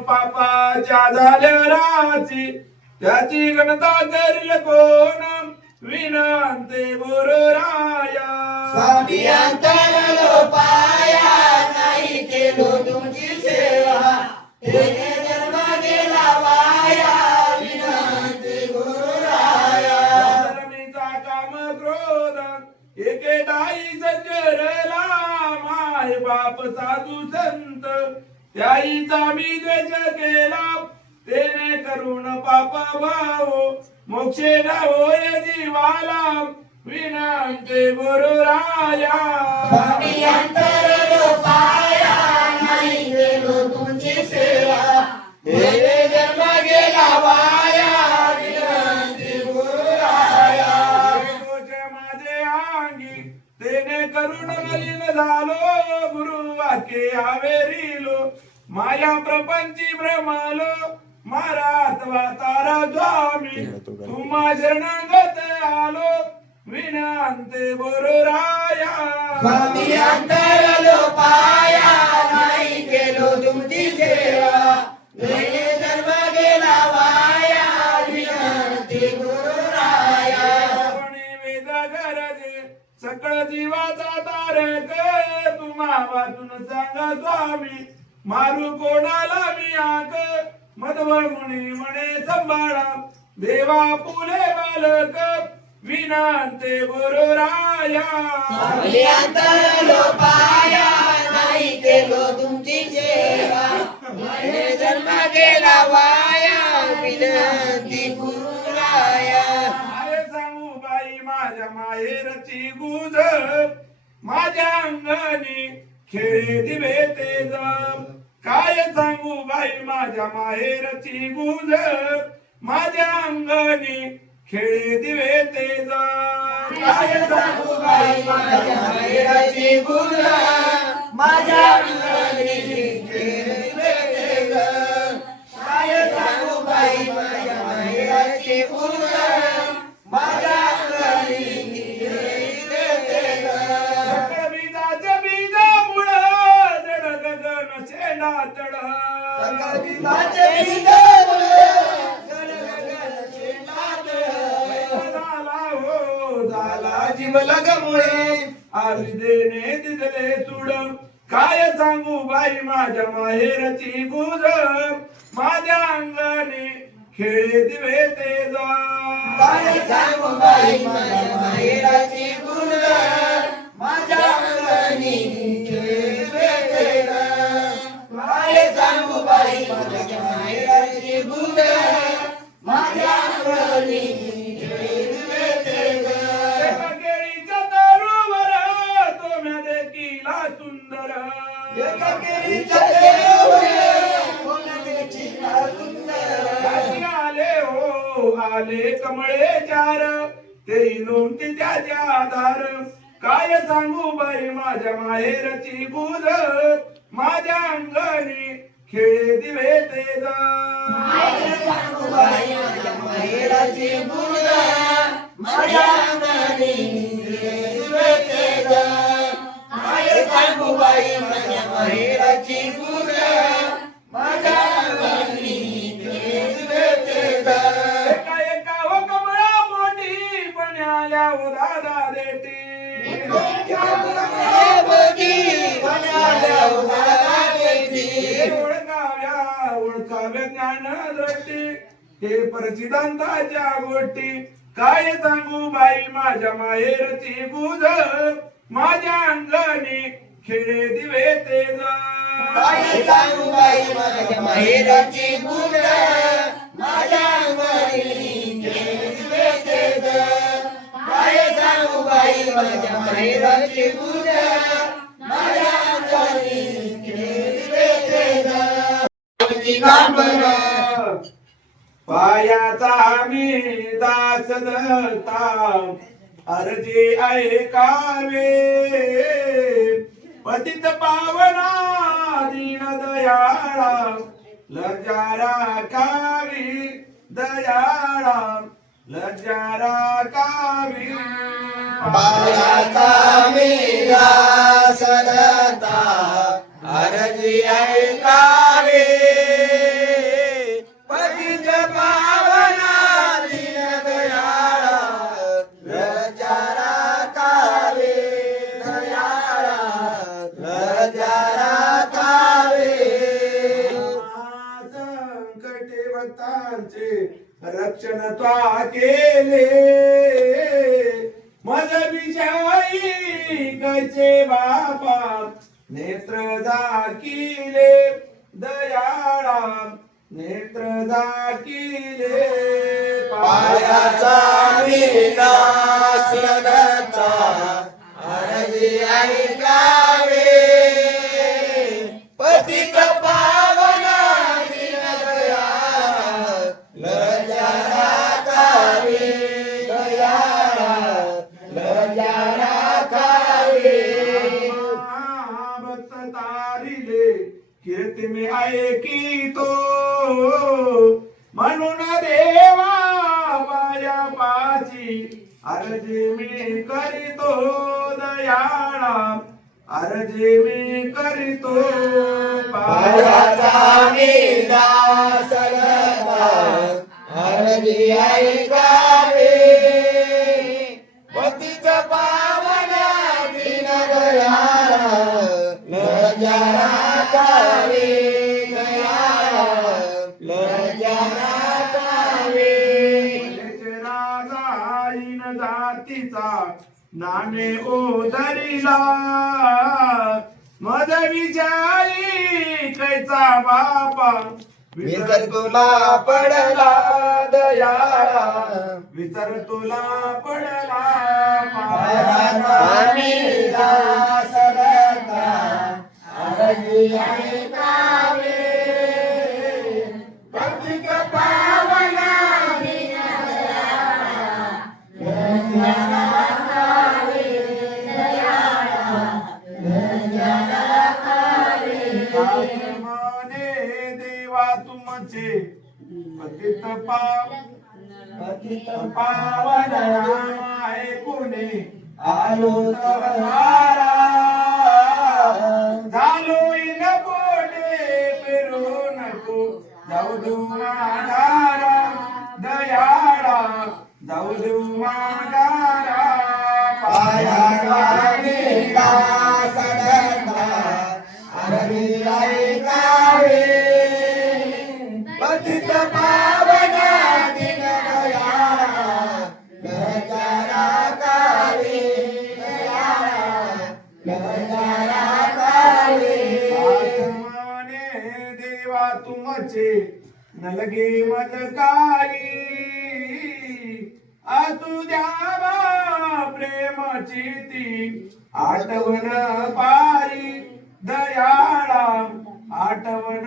पापाच्या झाल्या राची त्याची गणता करील कोण विनंती गुरुराया स्वामी अंतरलो पाया नाही केलो तुमची सेवा हे जन्म गेला वाया विनंती गुरुराया धर्मीचा काम क्रोध एके दाई जरला माय बाप साधू संत त्याईचा मी द्वेष केला तेने करून पाप भाव मोक्षे होय जीवाला विनंती गुरुराया स्वामी अंतरलो पाया नाही केलो तुमची सेवा हे जन्म गेला वाया विनंती गुरुराया दोष माझे अंगी तेने करून मलिन झालो गुरुवाक्ये आवेरिलो माया प्रपंची भ्रमालो मारात्वा तारा स्वामी तुम्हा शरणागत आलो विनंती गुरुराया स्वामी अंतरलो पाया नाही केलो तुमची सेवा हे जन्म गेला वाया विनंती गुरुराया कोणी वेद गरजे सकळ जीवाचा तारक तुम्हा वाचून सांगा स्वामी मारू कोणाला मी आक मध्व मुनी म्हणे सांभाळा देवा फुले बालक विनंती गुरुराया स्वामी अंतरलो पाया नाही केलो तुमची सेवा हे जन्म गेला वाया विनंती गुरुराया काय सांगू बाई माझ्या माहेरची गुज माझ्या अंगणी खेळे दिवे तेज काय सांगू बाई माझ्या माहेरची गुज माझ्या अंगणी खेळे दिवे तेज काय सांगू बाई माझ्या माहेरची गुण माझ्या अंगणी खेळले तेज काय सांगू बाई माझ्या माहेरची गुण माझ्या अंगणी खेळले तेज बीजाचे बीजामुळं जड गगन शेंडा चढ संकल्पिताचे बीज झाला हो झाला जीव लगमुळे आवी देणे दिदले चुड काय सांगू बाई माझ्या माहेरची गुज माझ्या अंगणी खेळे दिवे तेज काय सांगू बाई माझ्या माहेरची गुण माझ्या अंगणी खेळले तेज काय सांगू बाई माझ्या माहेरची गुण माझ्या अंगणी खेळले तेज केळीच्या तरुवर तुम्ही देखीला सुंदर एका केळीच्या तेरावर कोणाची सुंदर आले हो आले कमळे चार ते नोंदी त्याच्या आधार काय सांगू बाई माझ्या माहेरची गुज माझ्या अंगणी खेळे दिवे तेज काय सांगू बाई माझ्या माहेरची गुण माझ्या अंगणी खेळले तेज काय सांगू बाई माझ्या माहेरची गुण माझ्या अंगणी खेळले तेज एका एका हो कमळा मोठी पण आल्या हो दादा देती ओळखाव्या ज्ञान दृष्टी हे परचिदांताच्या गोष्टी काय सांगू बाई माझ्या माहेरची गुज माझ्या अंगणी खेळे दिवे तेज काय सांगू बाई माझ्या माहेरची गुण माझ्या अंगणी खेळले तेज काय सांगू बाई माझ्या माहेरची गुण माझ्या अंगणी खेळले तेज पायाचा मी दास धरता अर्जी ऐकावे पतित पावना दीन दयाळा लज्जा राखावी दयाळा लज्जा राखावी पायाचा मेरा सदता अर्जी ऐकावे भक्तांचे रक्षण त्वा केले मज विषयी कचे बापा नेत्र दाखिले दयाळा नेत्र दाखिले पायाचा विनाश लगता आरती ऐकावे पतित पावना दीनदया लज्जा राखावी दयाळा लज्जा राखावी भक्त तारिले कीर्ती मी ऐकितो म्हणून देवा पाया पाची अर्जी मी करीतो दयाळा अर्जी मी करीतो पायाचा विनाश लगता आरती ऐकावे पतित पावना दीनदया लज्जा राखावी दयाळा लज्जा राखावी राजाईन जातीचा नामे ओदरिला मज विचारी कैचा बापा विसर तुला पडला दयाळा विचार तुला पडला पायाचा विनाश लगता आरती ऐकावे पतित पावना दीनदया लज्जा राखावी दयाळा लज्जा राखावी मने देवा तुमचे पतित पावन ऐकुने आलो तवारा झालो इन पोटे फिरू नको जाऊ देऊ माघारा दयाळा जाऊ देऊ माघारा पायाचा विनाश लगता आरती ऐकावे पतित पावना दीनदया लज्जा राखावी दयाळा लज्जा राखावी आत्मने देवा तुमचे नलगे मज काही आतु द्यावा प्रेमाची ती आठवण पायी दयाळा आठवण